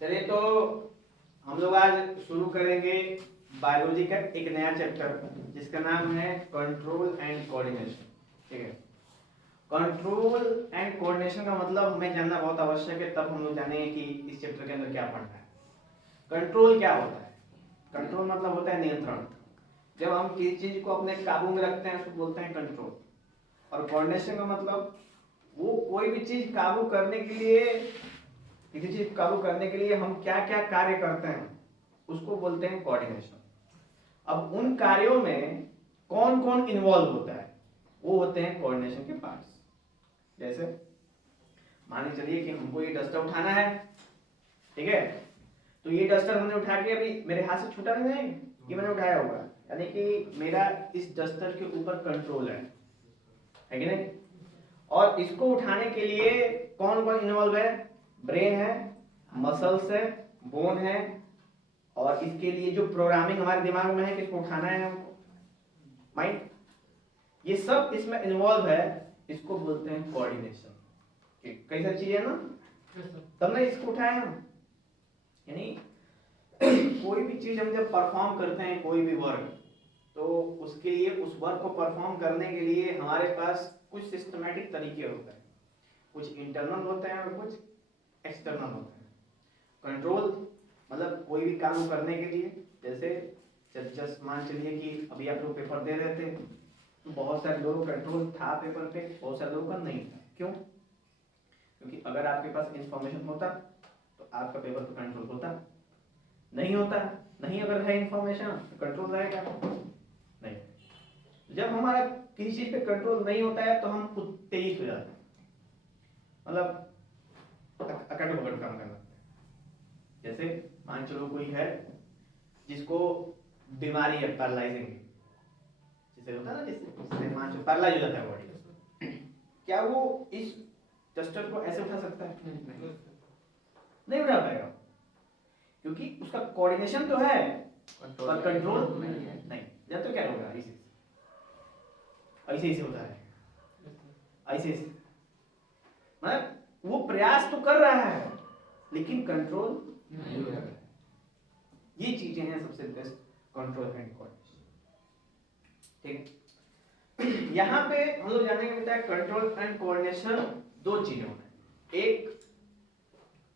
चलिए तो हम लोग आज शुरू करेंगे बायोलॉजी का एक नया चैप्टर जिसका नाम है कंट्रोल एंड कोऑर्डिनेशन। ठीक है, कंट्रोल एंड कोऑर्डिनेशन का मतलब हमें जानना बहुत आवश्यक है, तब हम लोग जानेंगे कि इस चैप्टर के अंदर क्या पढ़ना है। कंट्रोल क्या होता है? कंट्रोल मतलब होता है नियंत्रण। जब हम किसी चीज को अपने काबू में रखते हैं उसको बोलते हैं कंट्रोल। और कोऑर्डिनेशन का मतलब वो कोई भी चीज काबू करने के लिए, किसी चीज काबू करने के लिए हम क्या क्या कार्य करते हैं उसको बोलते हैं कोऑर्डिनेशन। अब उन कार्यों में कौन कौन इन्वॉल्व होता है वो होते हैं कोऑर्डिनेशन के पार्ट्स। जैसे मान के चलिए कि हमको ये डस्टर उठाना है, ठीक है, तो ये डस्टर हमने उठा के अभी मेरे हाथ से छूटा नहीं, ये मैंने उठाया होगा, यानी कि मेरा इस डस्टर के ऊपर कंट्रोल है कि नहीं। और इसको उठाने के लिए कौन कौन इन्वॉल्व है? ब्रेन है, मसल्स है, बोन है, और इसके लिए जो प्रोग्रामिंग हमारे दिमाग में है कि इसको उठाना है हमको, माइंड, ये सब इसमें इन्वॉल्व है। इसको बोलते हैं कोऑर्डिनेशन। कई सारी चीजें ना, तब ना इसको उठाए हम। यानी कोई भी चीज हम जब परफॉर्म करते हैं, कोई भी वर्क, तो उसके लिए उस वर्क को परफॉर्म करने के लिए हमारे पास कुछ सिस्टमैटिक तरीके होते हैं। कुछ इंटरनल होते हैं और कुछ एक्सटर्नल होते हैं। कंट्रोल मतलब कोई भी काम करने के लिए, जैसे जस्ट मान चलिए कि अभी आप लोग पेपर दे रहे थे, तो बहुत सारे लोगों का कंट्रोल था पेपर पे, बहुत सारे लोगों का नहीं था। क्यों? क्योंकि अगर आपके पास इंफॉर्मेशन होता तो आपका पेपर पे कंट्रोल होता, नहीं होता, नहीं अगर है इंफॉर्मेशन तो कंट्रोल रहेगा नहीं। जब हमारा किसी चीज पे कंट्रोल नहीं होता है तो हम उत्तेजित हो जाते हैं, मतलब अकड़ बकड़ काम करना। जैसे मान चलो कोई है जिसको बीमारी है, पैरालाइजिंग, जिसे होता है ना, जिससे मान चलो पैरालाइज हो जाता है बॉडी, क्या वो इस डस्टर को ऐसे उठा सकता है? नहीं उठा पाएगा, क्योंकि उसका कोऑर्डिनेशन तो है पर कंट्रोल नहीं। जब तो क्या होगा, ऐसे ऐसे होता है, ऐसे मतलब वो प्रयास तो कर रहा है लेकिन कंट्रोल नहीं हो रहा है। ये चीजें हैं सबसे बेस्ट कंट्रोल एंड कोऑर्डिनेशन। ठीक है, यहाँ पे हम लोग जानेंगे बेटा कंट्रोल एंड कोऑर्डिनेशन दो चीजों में। एक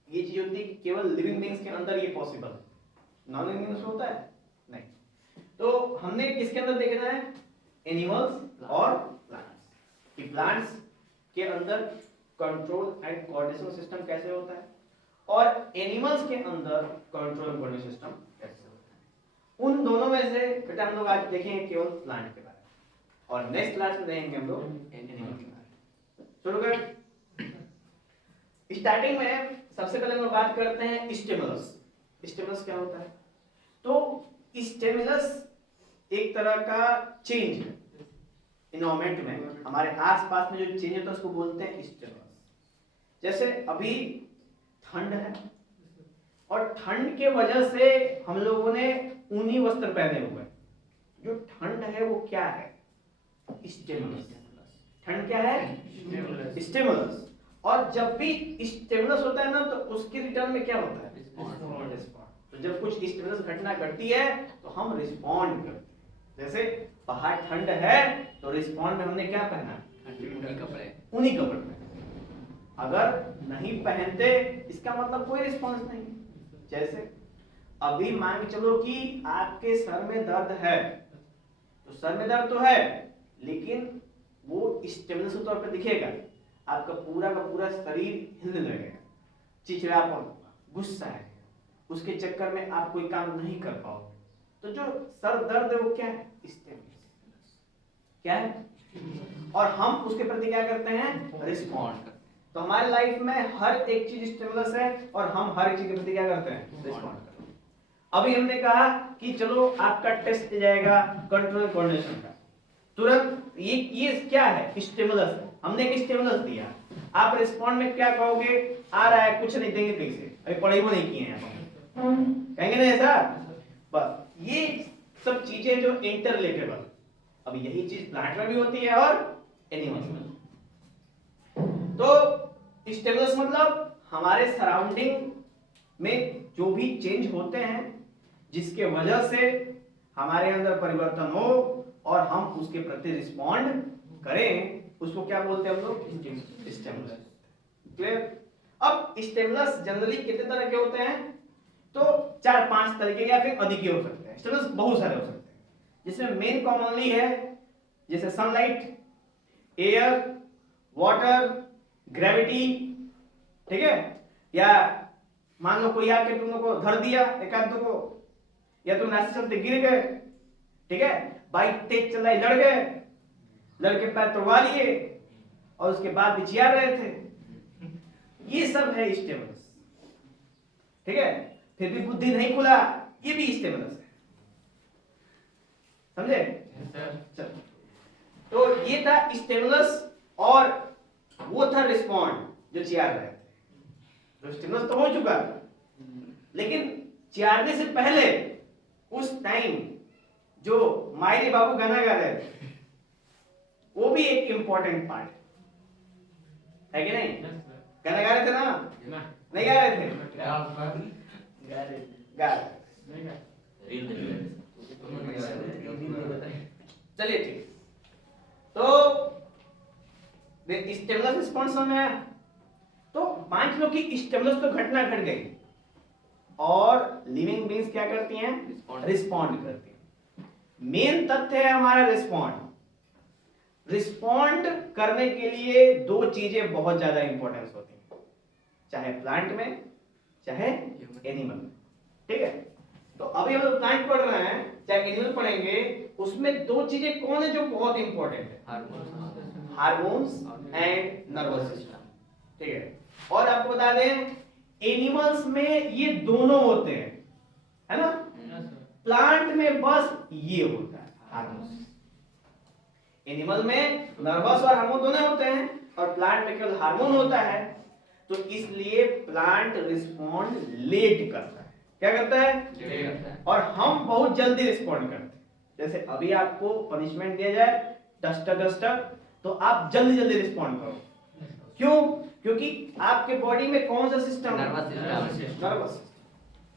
ये चीज होती है कि केवल लिविंग बीइंग्स के अंदर ये पॉसिबल है, नॉन लिविंग बीइंग्स होता है नहीं। तो हमने किसके अंदर देखना है? एनिमल्स और प्लांट्स। कि प्लांट्स के अंदर कंट्रोल एंड कोऑर्डिनेशन सिस्टम कैसे होता है और एनिमल्स के अंदर कंट्रोल एंड कोऑर्डिनेशन सिस्टम कैसे होता है। उन दोनों में से बेटा हम लोग आज देखेंगे केवल प्लांट के बारे में, और नेक्स्ट क्लास में देखेंगे हम लोग एनिमल के बारे में। शुरू करें। स्टार्टिंग में सबसे पहले हम लोग बात करते हैं स्टिमुलस। स्टिमुलस क्या होता है? तो स्टिमुलस एक तरह का चेंज है इन्वायरमेंट में, हमारे आसपास में जो चेंज होता है उसको बोलते हैं स्टिमुलस। जैसे अभी ठंड है और ठंड के वजह से हम लोगों ने ऊनी वस्त्र पहने हुए हैं। जो ठंड है वो क्या है? स्टिमुलस। ठंड क्या है? स्टिमुलस। और जब भी स्टिमुलस होता है ना तो उसके रिटर्न में क्या होता है? रिस्पॉन्ड। तो जब कुछ स्टिमुलस घटना घटती है तो हम रिस्पॉन्ड करते हैं। जैसे बाहर ठंड है तो रिस्पॉन्ड में हमने क्या पहना? ऊनी कपड़े पहने। अगर नहीं पहनते इसका मतलब कोई रिस्पॉन्स नहीं। जैसे अभी मान के चलो कि आपके सर में दर्द है, तो सर में दर्द तो है लेकिन वो स्टिमुलस के तौर पर दिखेगा, आपका पूरा का पूरा शरीर हिलने लगेगा, चिड़चिड़ापन, गुस्सा है, उसके चक्कर में आप कोई काम नहीं कर पाओगे। तो जो सर दर्द है वो क्या है? स्टिमुलस। क्या है? और हम उसके प्रति क्या करते हैं? रिस्पॉन्ड करते हैं। तो हमारे लाइफ में हर एक चीज स्टिमुलस है और हम हर एक चीज के प्रति क्या करते हैं? रिस्पॉन्ड करते हैं। अभी हमने कहा कि चलो आपका टेस्ट जाएगा कंट्रोल कोऑर्डिनेशन का, तुरंत ये क्या है? स्टिमुलस है। हमने एक स्टिमुलस दिया, आप रिस्पॉन्ड में क्या कहोगे? आ रहा है, कुछ नहीं देंगे पैसे, अभी पढ़ाई वो नहीं किए हैं आप, कहेंगे ना ऐसा। बस ये सब चीजें जो इंटर रिलेटेबल, अब यही चीज प्लांट में भी होती है और एनिमल्स में। तो स्टिमुलस मतलब हमारे सराउंडिंग में जो भी चेंज होते हैं जिसके वजह से हमारे अंदर परिवर्तन हो और हम उसके प्रति रिस्पॉन्ड करें, उसको क्या बोलते हैं हम लोग? स्टिमुलस। क्लियर? अब स्टिमुलस जनरली कितने तरह के होते हैं? तो 4-5 तरह के या फिर अधिक ही हो सकते हैं। स्टिमुलस बहुत सारे हो सकते हैं, जिसमें मेन कॉमनली है जैसे सनलाइट, एयर, वाटर, ग्रेविटी, ठीक है? या मान लो कोई आके तुम लोग को धर दिया एक आध को, या तुम रास्ते चलते गिर गए, ठीक है? बाइक तेज चलाई, लड़ गए, लड़के पैर तोड़वा लिए और उसके बाद भी चिल्ला रहे थे, ये सब है स्टिमुलस, ठीक है? फिर भी बुद्धि नहीं खुला, ये भी स्टिमुलस है। समझे? चलो, तो ये था स्टिमुलस और वो था रिस्पॉन्ड जो चिल्ला रहे थे। तो स्टिमुलस तो हो चुका, लेकिन चिल्लाने से पहले उस टाइम जो मायरे बाबू गाना गा रहे थे, वो भी एक इंपॉर्टेंट पार्ट है कि नहीं? गाना गा रहे थे ना? नहीं गा रहे थे? गा चलिए ठीक। तो स्टिमुलस रिस्पॉन्स में आया, तो मान लो कि स्टिमुलस तो घटना घट गई और लिविंग बीइंग्स क्या करती हैं? रिस्पॉन्ड करती हैं। मेन तथ्य है हमारा रिस्पॉन्ड। रिस्पॉन्ड करने के लिए दो चीजें बहुत ज्यादा इंपॉर्टेंस होती हैं, चाहे प्लांट में चाहे एनिमल में, ठीक है? तो अभी हम लोग प्लांट पढ़ रहे हैं चाहे एनिमल पढ़ेंगे, उसमें दो चीजें कौन है जो बहुत इंपॉर्टेंट है? हार्मोन्स एंड नर्वस सिस्टम, ठीक है? और आपको बता दें एनिमल्स में ये दोनों होते हैं, है ना? प्लांट में बस ये होता है हार्मोन्स। एनिमल में नर्वस और हार्मोन दोनों होते हैं और प्लांट में केवल हार्मोन होता है। तो इसलिए प्लांट रिस्पॉन्ड लेट करता है। क्या करता है? और हम बहुत जल्दी रिस्पॉन्ड करते हैं। जैसे अभी आपको पनिशमेंट दिया जाए डस्टर, तो आप जल्दी जल्दी रिस्पॉन्ड करो। क्यों? क्योंकि आपके बॉडी में कौन सा सिस्टम? नर्वस,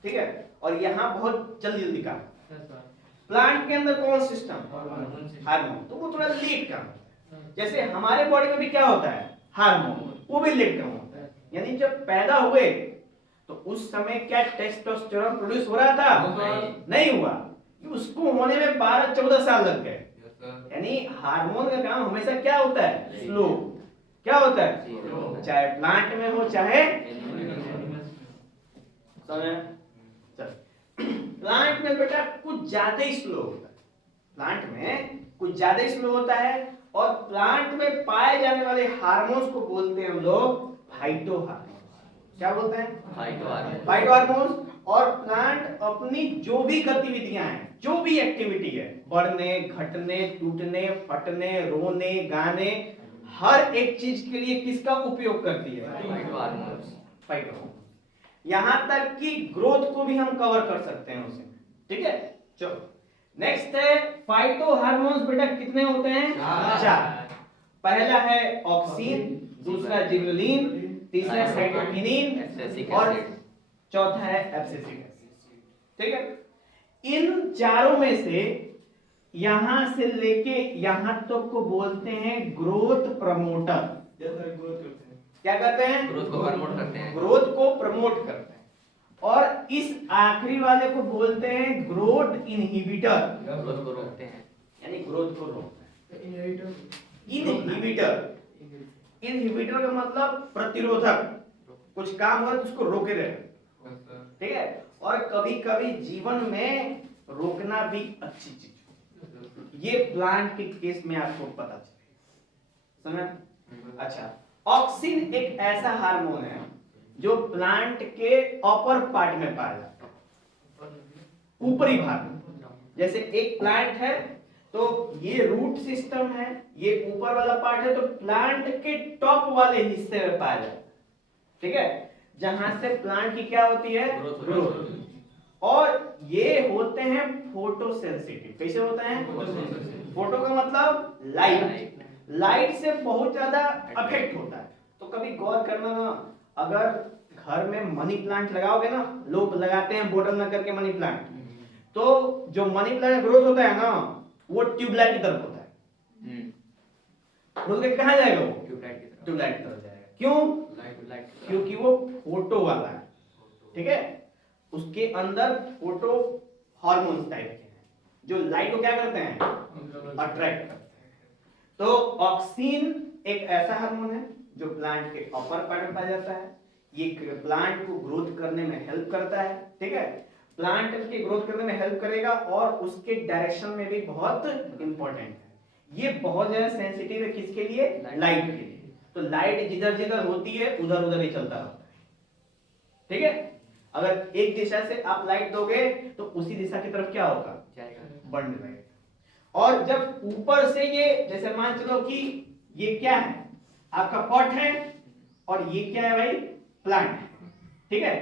ठीक है? और यहाँ बहुत जल्दी जल्दी काम। प्लांट के अंदर कौन सिस्टम? हार्मोन, तो वो थोड़ा लेट काम होता है। जैसे हमारे बॉडी में भी क्या होता है? हार्मोन, वो भी लेट काम होता है। यानी जब पैदा हुए तो उस समय क्या टेस्टोस्टेरोन प्रोड्यूस हो रहा था? नहीं हुआ। उसको होने में 12-14 साल लग गए। यानी हार्मोन का काम हमेशा क्या होता है? स्लो। क्या होता है? चाहे प्लांट में हो चाहे प्लांट में बेटा कुछ ज्यादा ही स्लो होता है। प्लांट में कुछ ज्यादा ही स्लो होता है और प्लांट में पाए जाने वाले हार्मोन्स को बोलते हैं हम लोग फाइटो हार्मोन्स। क्या बोलते हैं? Phyto hormones. और प्लांट अपनी जो भी गतिविधियां हैं, जो भी एक्टिविटी है, बढ़ने, घटने, टूटने, फटने, रोने, गाने, हर एक चीज के लिए किसका उपयोग करती है? Phyto hormones. यहां तक कि ग्रोथ को भी हम कवर कर सकते हैं उसे, ठीक है? चलो नेक्स्ट है फाइटो हार्मोन्स। बेटा कितने होते हैं? 4। पहला है ऑक्सिन, दूसरा जिबरेलिन, तीसरा साइटोकिनिन और चौथा है एब्सिसिक एसिड, ठीक है? इन चारों में से यहां से लेके यहां तक को बोलते हैं ग्रोथ प्रमोटर। क्या करते हैं? ग्रोथ को प्रमोट करते हैं। ग्रोथ को प्रमोट करते हैं। और इस आखिरी वाले को बोलते हैं ग्रोथ इनहिबिटर। ग्रोथ को रोकते हैं, यानी ग्रोथ को रोकते हैं। इनहिबिटर, इनहिबिटर का मतलब प्रतिरोधक। कुछ काम हो तो उसको रोके रहे, ठीक है? और कभी कभी जीवन में रोकना भी अच्छी चीज, ये प्लांट के केस में आपको पता चले। समझ? अच्छा, ऑक्सिन एक ऐसा हार्मोन है जो प्लांट के अपर पार्ट में पाया जाता है, ऊपरी भाग में। जैसे एक प्लांट है तो ये रूट सिस्टम है, ये ऊपर वाला पार्ट है, तो प्लांट के टॉप वाले हिस्से में पाया जाता है, ठीक है? जहां से प्लांट की क्या होती है? ग्रोथ। और ये होते हैं फोटोसेंसिटिव। कैसे होते हैं? फोटो का मतलब लाइट। लाइट से बहुत ज्यादा अफेक्ट होता है। तो कभी गौर करना ना, अगर घर में मनी प्लांट लगाओगे ना, लोग लगाते हैं बोतल में करके मनी प्लांट, तो जो मनी प्लांट ग्रोथ होता है ना वो ट्यूबलाइट की तरफ होता है। ग्रोथ के कहाँ जाएगा वो? ट्यूबलाइट की तरफ जाएगा। क्यों? क्योंकि वो फोटो वाला है, ठीक है, उसके अंदर फोटो हार्मोन्स टाइप के हैं जो लाइट को क्या करते हैं? अट्रैक्ट करते हैं। तो ऑक्सीन एक ऐसा हार्मोन है जो प्लांट के अपर पार्ट में पाया जाता है। ये प्लांट को ग्रोथ करने में हेल्प करता है, ठीक है, प्लांट के ग्रोथ करने में हेल्प करेगा और उसके डायरेक्शन में भी बहुत इंपॉर्टेंट है। ये बहुत ज्यादा सेंसिटिव है किसके लिए? लाइट के लिए। तो लाइट जिधर जिधर होती है उधर उधर ही चलता रहता है, ठीक है। अगर एक दिशा से आप लाइट दोगे तो उसी दिशा की तरफ क्या होगा? बढ़ने लगेगा। और जब ऊपर से ये, जैसे मान चलो कि ये क्या है? आपका पॉट है और ये क्या है भाई? प्लांट है, ठीक है,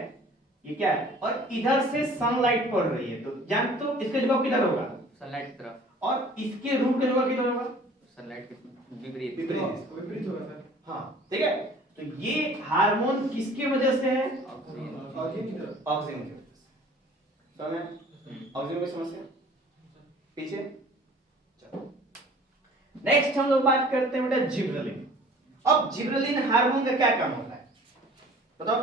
ये क्या है? और इधर से सनलाइट पड़ रही है, तो जान तो इसका जवाब किधर होगा? सनलाइट की तरफ। और इसके रूट का जवाब किधर होगा? सनलाइट के विपरीत। विपरीत होगा सर। हाँ, ठीक है। तो ये हार्मोन किसकी वजह से है? ऑक्सीजन की तरफ। ऑक्सीजन की वजह से। समझ? ऑक्सीजन की समस्या पीछे। चलो नेक्स्ट हम लोग बात करते हैं बेटा जिबरेलिन। अब जिबरेलिन हार्मोन का क्या काम होता है बताओ?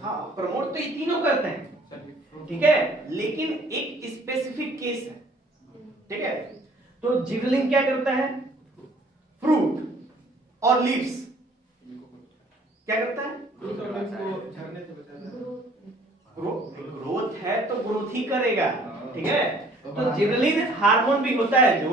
हाँ, प्रमोट तो ये तीनों करते हैं, ठीक है, लेकिन एक स्पेसिफिक केस है, ठीक है। तो जिबरेलिन क्या करता है? फ्रूट और लीव्स क्या करता है? ग्रोथ है तो ग्रोथ ही करेगा, ठीक है। तो जिबरेलिन हार्मोन भी होता है जो,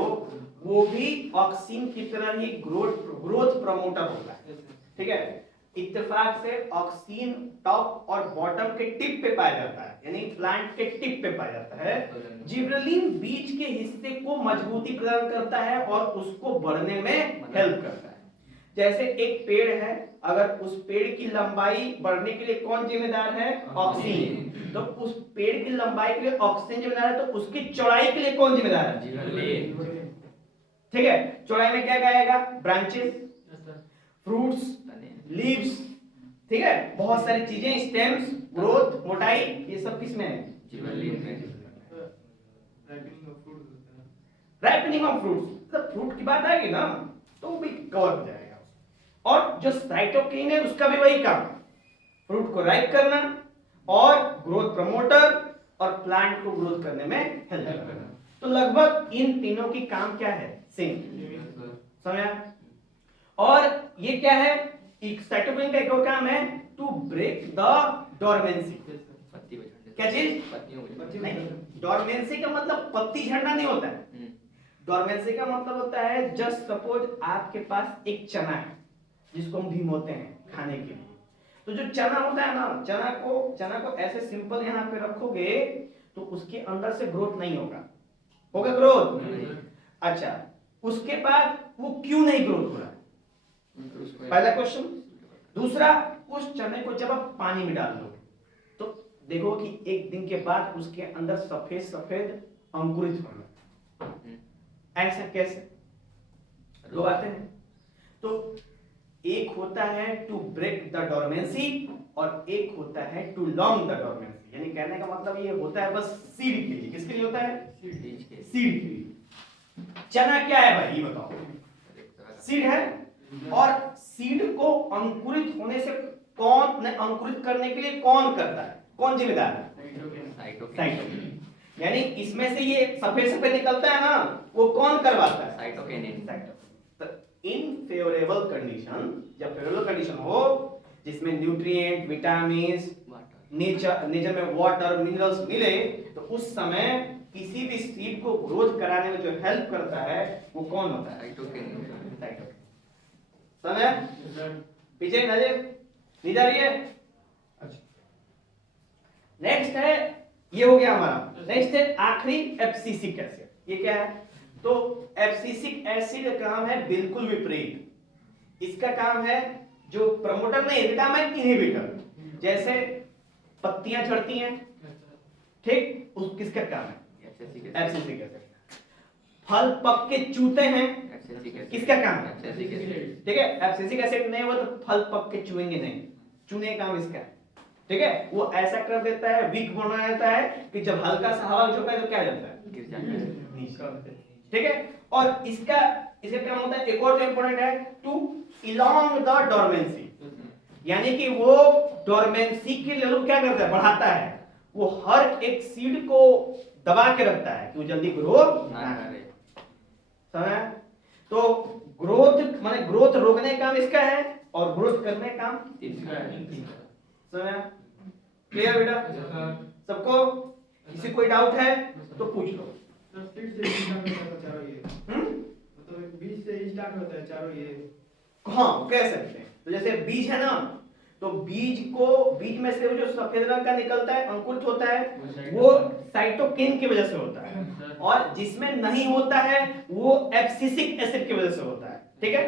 वो भी ऑक्सीन की तरह ही ग्रोथ प्रमोटर होता है, ठीक है। इत्तेफाक से ऑक्सीन टॉप और बॉटम के टिप पे पाया जाता है, यानी प्लांट के टिप पे पाया जाता है। जिबरेलिन बीज के हिस्से को मजबूती प्रदान करता है और उसको बढ़ने में हेल्प करता है। जैसे एक पेड़ है, अगर उस पेड़ की लंबाई बढ़ने के लिए कौन जिम्मेदार है? ऑक्सीजन। तो उस पेड़ की लंबाई के लिए ऑक्सीजन जिम्मेदार है, तो उसकी चौड़ाई के लिए कौन जिम्मेदार है? ठीक है, चौड़ाई में क्या आएगा? ब्रांचेस, फ्रूट्स, लीव्स, ठीक है, बहुत सारी चीजें, स्टेम्स, ग्रोथ, मोटाई, ये सब किस में है? जिबरेलिन में। राइपनिंग ऑफ फ्रूट्स, मतलब फ्रूट की बात आएगी ना तो भी कवर हो जाएगा। और जो साइटोकिन है उसका भी वही काम, फ्रूट को राइप करना और ग्रोथ प्रमोटर और प्लांट को ग्रोथ करने में हेल्प करना। तो लगभग इन तीनों की काम क्या है? सेम। समझा? और ये क्या है? एक साइटोकिन का एक और काम है टू ब्रेक द डोरमेंसी। क्या चीज? नहीं, डोरमेंसी का मतलब पत्ती झड़ना नहीं होता है। डोरमेंसी का मतलब होता है, जस्ट सपोज आपके पास एक चना है जिसको हम भिगोते हैं खाने के लिए। तो जो चना होता है ना, चना को ऐसे सिंपल यहाँ पे रखोगे तो उसके अंदर से ग्रोथ नहीं होगा। होगा ग्रोथ? अच्छा, उसके बाद वो क्यों नहीं ग्रोथ हो रहा है? पहला क्वेश्चन। दूसरा, उस चने को जब आप पानी में डाल दो तो देखो कि एक दिन के बाद उसके अंदर सफेद सफेद अंकुरित होना। ऐसा कैसे? दो बातें हैं। तो एक होता है टू ब्रेक द डोरमेंसी और एक होता है टू लॉन्ग द डोरमेंसी। यानी कहने का मतलब ये होता है बस सीड के लिए। किसके लिए होता है? सीड के लिए। चना क्या है भाई, ये बताओ? सीड है। और सीड को अंकुरित होने से कौन, अंकुरित करने के लिए कौन करता है? कौन जिम्मेदार है? साइटोकिन। यानी इसमें से ये सफेद सफेद निकलता है ना, वो कौन करवाता है? साइटोकिन। इन फेवरेबल कंडीशन, जब फेवरेबल कंडीशन हो जिसमें न्यूट्रिएंट, विटामिन्स, नेचर में वाटर, मिनरल्स मिले, तो उस समय किसी भी सीड को ग्रोथ कराने में जो हेल्प करता है वो कौन होता है? साइटोकिन। समझे? पीछे नजर नहीं जा रही है? अच्छा, नेक्स्ट है, ये हो गया हमारा। नेक्स्ट है आखिरी एब्सिसिक एसिड। ये क्या है? तो एब्सिसिक एसिड का काम है बिल्कुल विपरीत। इसका काम है जो प्रमोटर नहीं, इसका काम है इनहिबिटर। जैसे पत्तियां झड़ती हैं, ठीक, उस किसका काम है? Abscisic acid. फल पक के चूते हैं, किसका काम है? ठीक है, एब्सिसिक एसिड नहीं हो तो फल पक के चुएंगे नहीं, चुने का काम इसका, ठीक है। वो ऐसा कर देता है, वीक बना देता है कि जब हल्का सा हवा झोंका है तो क्या हो जाता है, गिर जाता है, ठीक है। और इसका काम होता है, एक और जो इंपॉर्टेंट है, टू इलोंग द डोरमेंसी, यानी कि वो डोरमेंसी के लेवल क्या करता है, बढ़ाता है। वो हर एक सीड को दबा के रखता है कि वो जल्दी ग्रो ना करे, समझ? तो ग्रोथ माने ग्रोथ रोकने का काम इसका है और ग्रोथ करने का काम इसका है, समझ? क्लियर बेटा सबको? किसी कोई डाउट है तो पूछ लो। बीज से ही स्टार्ट होता है चारों ये, हाँ कह सकते हैं। तो जैसे बीज है ना, तो बीज में से वो जो सफेद रंग का निकलता है, अंकुरित होता है, वो साइटोकिन की वजह से होता है, और जिसमें नहीं होता है वो एब्सिसिक एसिड की वजह से होता है, ठीक है।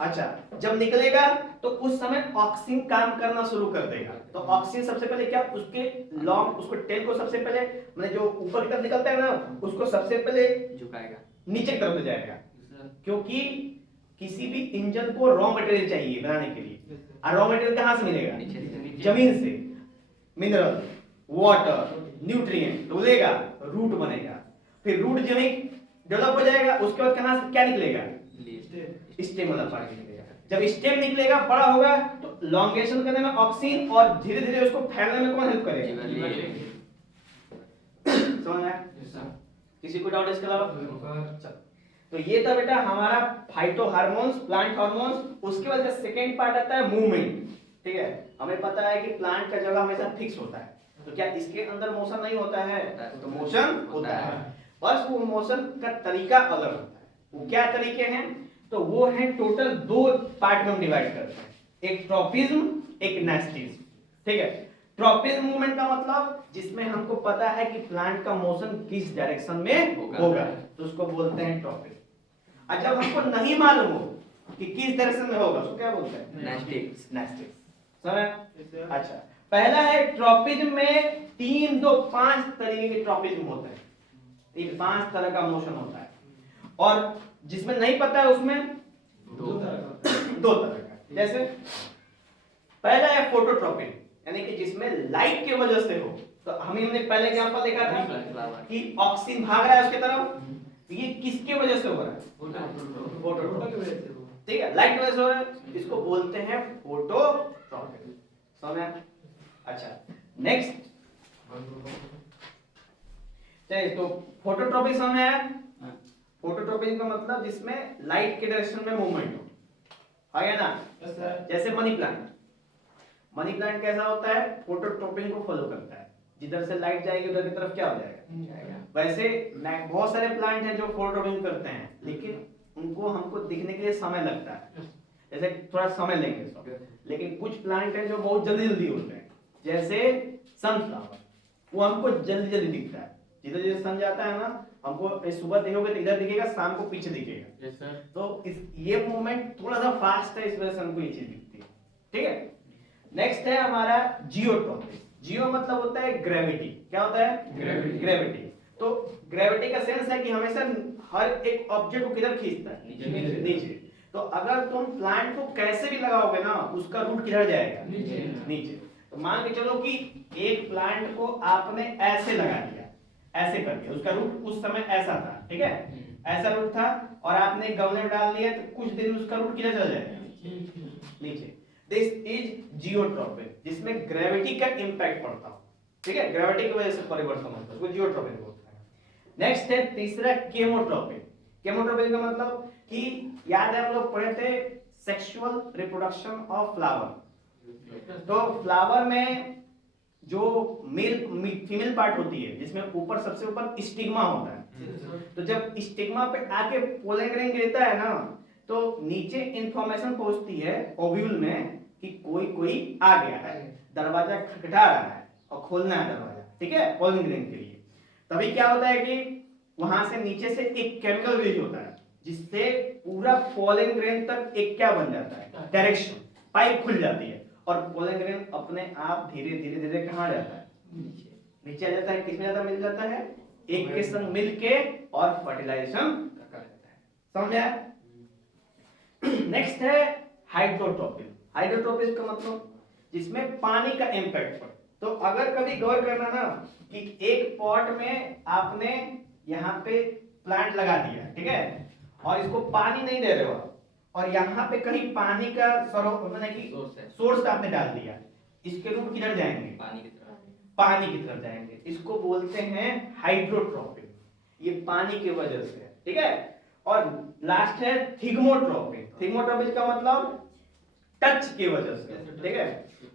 अच्छा, जब निकलेगा तो उस समय ऑक्सिन काम करना शुरू कर देगा। तो ऑक्सिन सबसे पहले क्या, उसको टेल को सबसे पहले मतलब जो ऊपर की तरफ निकलता है ना, उसको सबसे पहले झुकाएगा, नीचे की तरफ ले जाएगा, क्योंकि किसी भी इंजन को रॉ मटेरियल चाहिए बनाने के लिए, और रॉ मटेरियल कहां से मिलेगा, जमीन से, मिनरल, वाटर, न्यूट्रिएंट मिलेगा, रूट बनेगा, फिर रूट जमीन डेवलप हो जाएगा, उसके बाद कहां से क्या निकलेगा, स्टेम वाला पार्ट निकलेगा। जब स्टेम निकलेगा, बड़ा होगा, तो लॉन्गेशन करने में ऑक्सीन, और धीरे धीरे उसको फैलने में कौन हेल्प करेगा, समझ आया? किसी को डाउट इसके अलावा? तो ये था बेटा हमारा फाइटो हार्मोन्स, प्लांट हार्मोन्स। उसके बाद सेकेंड पार्ट आता है मूवमेंट, ठीक है। हमें पता है कि प्लांट का जगह हमेशा फिक्स होता है, तो क्या इसके अंदर मोशन नहीं होता है, तो मोशन होता है, बस वो मोशन का तरीका अलग होता है। वो क्या तरीके हैं, तो वो है टोटल दो पार्ट में हम डिवाइड करते हैं, एक ट्रॉपिज्म, एक नेस्टिज्म, ठीक है। ट्रॉपिज्म मूवमेंट का मतलब जिसमें हमको पता है कि प्लांट का मोशन किस डायरेक्शन में होगा, तो उसको बोलते हैं ट्रॉपिज्म। और जब हमको नहीं मालूम हो कि किस डायरेक्शन में होगा, उसको क्या बोलते हैं, नेस्टिज्म, नेस्टिज्म, समझ? अच्छा, पहला है ट्रॉपिज्म में 5 तरीके के ट्रॉपिज्म होते हैं, ये 5 तरह का मोशन होता है, और जिसमें नहीं पता है उसमें 2 तरह का। जैसे पहला है फोटोट्रॉपिक, यानी कि जिसमें लाइट की वजह से हो। तो हमने पहले एग्जांपल देखा था कि ऑक्सीजन भाग रहा है उसके तरफ, ये किसके वजह से हो रहा है, फोटोट्रॉपिक की वजह से, ठीक है, लाइट की वजह से हो रहा है, इसको बोलते हैं फोटोट्रॉपिक, समझ? अच्छा, नेक्स्ट चलिए, तो फोटोट्रॉपिक समझ आया? फोटोट्रॉपिक का मतलब जिसमें लाइट के डायरेक्शन में मूवमेंट हो, है ना? जैसे मनी प्लांट, मनी प्लांट कैसा होता है, फोटोट्रॉपिक को फॉलो करता है, जिधर से लाइट जाएगी उधर की तरफ क्या हो जाएगा। वैसे बहुत सारे प्लांट हैं जो फोटोट्रॉपिक करते हैं, लेकिन उनको हमको दिखने के लिए समय लगता है, जैसे थोड़ा समय लेंगे सब, लेकिन कुछ प्लांट हैं जो बहुत जल्दी जल्दी होते हैं, जैसे सनफ्लावर, वो हमको जल्दी जल्दी दिखता है, जिधर जिधर सन जाता है ना, हमको सुबह देखोगे तो इधर दिखेगा, शाम को पीछे दिखेगा। yes, तो ये मूवमेंट थोड़ा सा फास्ट है, इस वजह से हमको ये चीज दिखती है, ठीक है। नेक्स्ट है हमारा जियोट्रॉपिक। जियो मतलब होता है ग्रेविटी, क्या होता है, ग्रेविटी। तो ग्रेविटी का सेंस है कि हमेशा हर एक ऑब्जेक्ट को किधर खींचता है, नीचे। तो अगर तुम प्लांट को कैसे भी लगाओगे ना, उसका रूट किधर जाएगा, नीचे। तो मान के चलो कि एक प्लांट को आपने ऐसे लगा दिया, ऐसे कर दिया, उसका रूट उस समय ऐसा था, ठीक है, ऐसा रूट था, और आपने गमले में डाल दिया, तो कुछ दिन उसका रूट किधर चला जाएगा, नीचे। दिस इज जियोट्रॉपिक, जिसमें ग्रेविटी का इंपैक्ट पड़ता हो, ठीक है, ग्रेविटी की वजह से परिवर्तन होता है, उसको जियोट्रॉपिक बोलते हैं। नेक्स्ट है तीसरा केमोट्रॉपिक। केमोट्रॉपिक का मतलब कि याद है हम लोग पढ़े थे सेक्सुअल रिप्रोडक्शन ऑफ फ्लावर। तो फ्लावर में जो फीमेल पार्ट होती है, जिसमें ऊपर सबसे ऊपर स्टिग्मा होता है, तो जब स्टिग्मा पे आके पोलन ग्रेन गिरता है ना, तो नीचे इंफॉर्मेशन पहुंचती है ओव्यूल में कि कोई आ गया है, दरवाजा खटखटा रहा है और खोलना है दरवाजा, ठीक है, पोलन ग्रेन के लिए। तभी क्या होता है कि वहां से नीचे से एक केमिकल रिलीज होता है, जिससे पूरा पोलन ग्रेन तक एक क्या बन जाता है, डायरेक्शन, पाइप खुल जाती है, और पोलन ग्रेन अपने आप धीरे धीरे धीरे कहां जाता है, नीचे आ जाता है। किसमें जाता मिल जाता है, एक के संग मिलके और फर्टिलाइजेशन करता है, समझ आया? नेक्स्ट है हाइड्रोट्रोपिक। हाइड्रोट्रोपिक का मतलब जिसमें पानी का इम्पैक्ट पड़े। तो अगर कभी गौर करना ना कि एक पॉट में आपने यहाँ पे प्लांट लगा दिया, ठीक है, और इसको पानी नहीं दे रहे हो और यहाँ पे कहीं पानी का सोर्स आपने डाल दिया, इसके रूट किधर जाएंगे? पानी की तरफ जाएंगे। इसको बोलते हैं हाइड्रोट्रोपिक, ये पानी की वजह से, ठीक है। और लास्ट है थिग्मोट्रोपिक। थिग्मोट्रोपिक का मतलब टच की वजह से, ठीक है।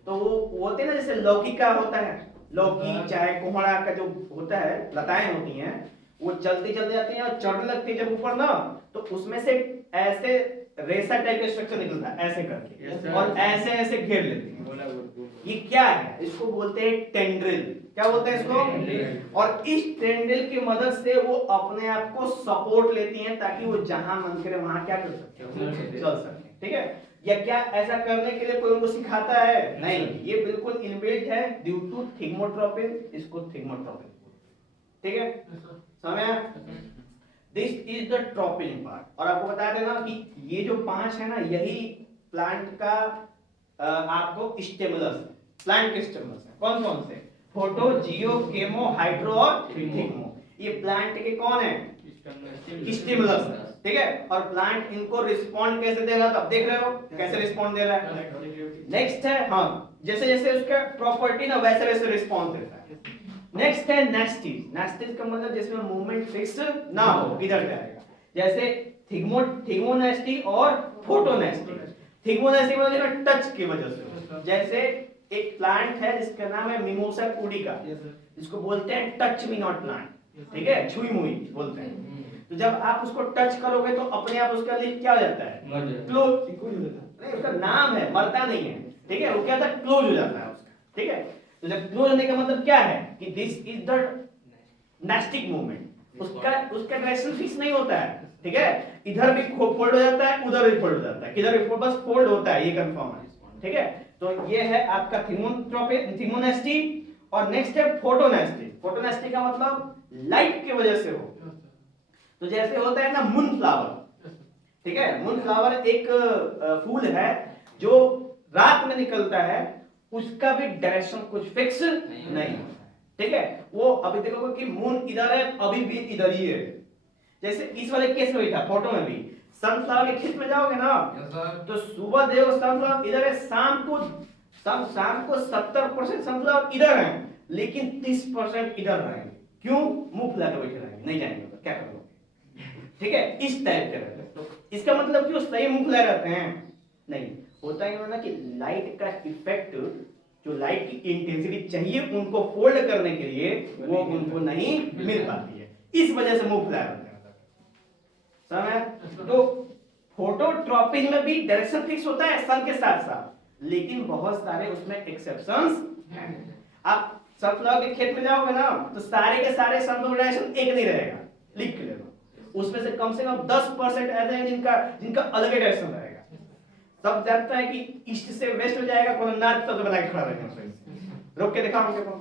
तो वो होते हैं ना, जैसे लौकी का होता है, लौकी चाहे कोहड़ा का जो होता है, लताएं होती हैं, वो चलती चलती जाती हैं और चढ़ने लगती है जब ऊपर ना, तो उसमें से ऐसे रेसा टाइप का स्ट्रक्चर निकलता है ऐसे करके और ऐसे ऐसे घेर लेती है। ये क्या है? इसको बोलते हैं टेंड्रिल। क्या बोलते हैं इसको? और इस टेंड्रिल की मदद से वो अपने आप को सपोर्ट लेती हैं ताकि वो जहां मन करे वहां क्या कर सकते हो, चल सकते, ठीक है। या क्या ऐसा करने के लिए कोई उनको सिखाता है? नहीं, ये बिल्कुल इनबिल्ट है ड्यू टू थिग्मोट्रोपिन। इसको थिग्मोट्रोपिन, ठीक है, समझ? This is the tropine part. और आपको बता देना कि ये जो 5 है ना, यही प्लांट का आपको स्टिमुलस, प्लांट के स्टिमुलस है। कौन कौन से? फोटो, जियो, केमो, हाइड्रो और थिग्मो। ये प्लांट के कौन है? स्टिमुलस, ठीक है। और प्लांट इनको रिस्पॉन्ड कैसे देगा? तो आप देख रहे हो कैसे रिस्पॉन्ड दे रहा है। नेक्स्ट है, हाँ, जैसे जैसे उसका प्रॉपर्टी ना वैसे वैसे रिस्पॉन्स देता है। नेक्स्ट है नेस्टीज। नेस्टीज का मतलब जिसमें मूवमेंट फिक्स ना हो, किधर जाएगा। जैसे थिग्मोनेस्टी और फोटोनेस्टी। थिग्मोनेस्टी मतलब टच की वजह से, जैसे एक प्लांट है जिसका नाम है मिमोसा पुडिका, जिसको बोलते हैं टच मी नॉट प्लांट, ठीक है, छुई मुई बोलते हैं। तो जब आप उसको टच करोगे तो अपने आप उसका लीफ क्या हो जाता है? क्लोज। नहीं, उसका नाम है, मरता नहीं है, ठीक है, वो क्या था? क्लोज हो जाता है उसका, ठीक है। तो जब क्लोज होने का मतलब क्या है कि this is the nastic movement. उसका डायरेक्शन फिक्स नहीं होता है, ठीक है। इधर भी फोल्ड हो जाता है, उधर भी फोल्ड हो जाता है, किधर भी बस फोल्ड होता है, ये कंफर्म है, ठीक है। तो ये है आपका थिग्मोनेस्टी। और नेक्स्ट है फोटोनेस्टी। फोटोनेस्टी का मतलब लाइट की वजह से हो। तो जैसे होता है ना मून फ्लावर, ठीक है, मून फ्लावर एक फूल है जो रात में निकलता है, उसका भी डायरेक्शन कुछ फिक्स नहीं, ठीक है। वो अभी देखोगे कि मून इधर है, अभी भी इधर ही है। जैसे इस वाले केस में भी था, फोटो में भी, सनफ्लावर के खेत में जाओगे ना, तो सुबह देखो सनफ्लावर इधर है, शाम को 70% सनफ्लावर इधर है, लेकिन 30% इधर रहेंगे। क्यों? मुंह फुला के बैठे रहेंगे, नहीं जाएंगे, क्या करोगे, ठीक है, इस टाइप के रहते हैं। तो इसका मतलब कि वो सही मुंह फुलाए रहते हैं? नहीं, होता है ना कि लाइट का इफेक्ट, जो लाइट की इंटेंसिटी चाहिए उनको फोल्ड करने के लिए, वो उनको नहीं मिल पाती है, इस वजह से मुंह फुलाए रहते हैं, समझ? तो फोटोट्रॉपिक में भी डायरेक्शन फिक्स होता है सन के साथ साथ, लेकिन बहुत सारे उसमें एक्सेप्शंस हैं। आप सनफ्लावर के खेत में जाओगे ना, तो सारे के सारे सनफ्लावर डायरेक्शन एक नहीं रहेगा, लिख के लेना। उसमें से कम 10% ऐसे हैं जिनका अलग डायरेक्शन रहेगा। सब जानता है कि ईस्ट से वेस्ट हो जाएगा, कोनो नॉर्थ से बना के खड़ा रहेगा, रोक के दिखाओगे तो,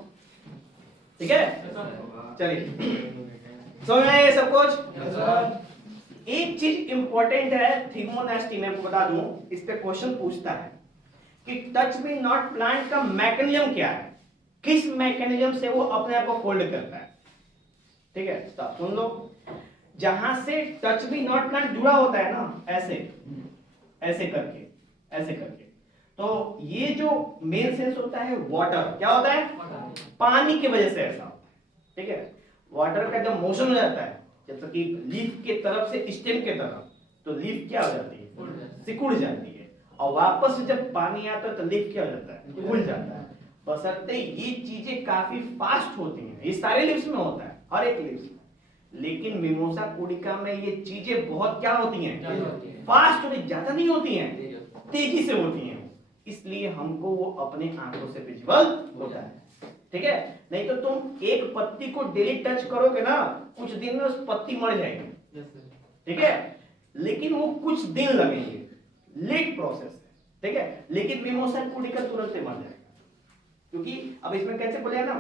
ठीक है। चलिए, समझ में आया ये सब कुछ? एक चीज इंपॉर्टेंट है थिग्मोनेस्टी में, आपको बता दूं, इस पे क्वेश्चन पूछता है कि टच मी नॉट प्लांट का मैकेनिज्म क्या है, किस मैकेनिज्म से वो अपने आप को फोल्ड करता है, ठीक है। तो सुन लो, जहां से टच मी नॉट प्लांट जुड़ा होता है ना, ऐसे करके, तो ये जो मेन सेंस होता है वाटर, क्या होता है? पानी की वजह से ऐसा होता है, ठीक है। वाटर का जब मोशन हो जाता है, जैसे कि लीफ के तरफ से स्टेम के तरफ, तो लीफ क्या हो जाती है? सिकुड़ जाती है, और वापस से जब पानी आता है तो लीफ क्या हो जाता है? खुल जाता है। बशर्ते ये चीजें काफी फास्ट होती हैं, ये सारे लीव्स में होता है, हर एक लीव्स में, लेकिन मिमोसा पुडिका में ये चीजें बहुत क्या होती हैं? फास्ट होती, ज्यादा नहीं होती हैं, तेजी से होती हैं, इसलिए हमको वो अपने आंखों से विजुअल होता है, ठीक है। नहीं तो तुम एक पत्ती को डेली टच करोगे ना, कुछ दिन में उस पत्ती मर जाएगी, ठीक है, लेकिन वो कुछ दिन लगेंगे, लेट प्रोसेस है, ठीक है। लेकिन मिमोसा पुडिका तुरंत मर जाएगा, क्योंकि अब इसमें कैसे बोलेगा ना,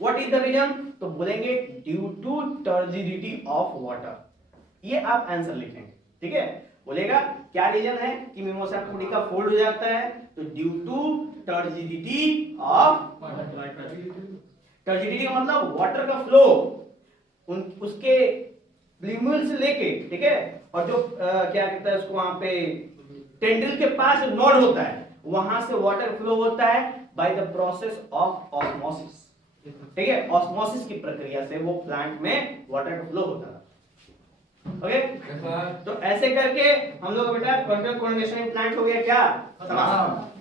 व्हाट इज द रीजन, तो बोलेंगे due to turbidity of water, ये आप आंसर लिखेंगे, ठीक है। बोलेगा क्या रीजन है कि मिमोसा पुडिका फोल्ड हो जाता है, तो due to turbidity of, turbidity का मतलब वाटर का फ्लो उसके ब्ल्यूम्यूल से लेके, ठीक है, और जो क्या कहता है उसको वहां पे टेंड्रिल के पास जो नोड होता है वहां से वाटर फ्लो होता है by the process of osmosis, ठीक है, ऑस्मोसिस की प्रक्रिया से वो प्लांट में वाटर का फ्लो होता है। ओके, तो ऐसे करके हम लोग बेटा कंट्रोल कोऑर्डिनेशन प्लांट हो गया क्या समाप्त।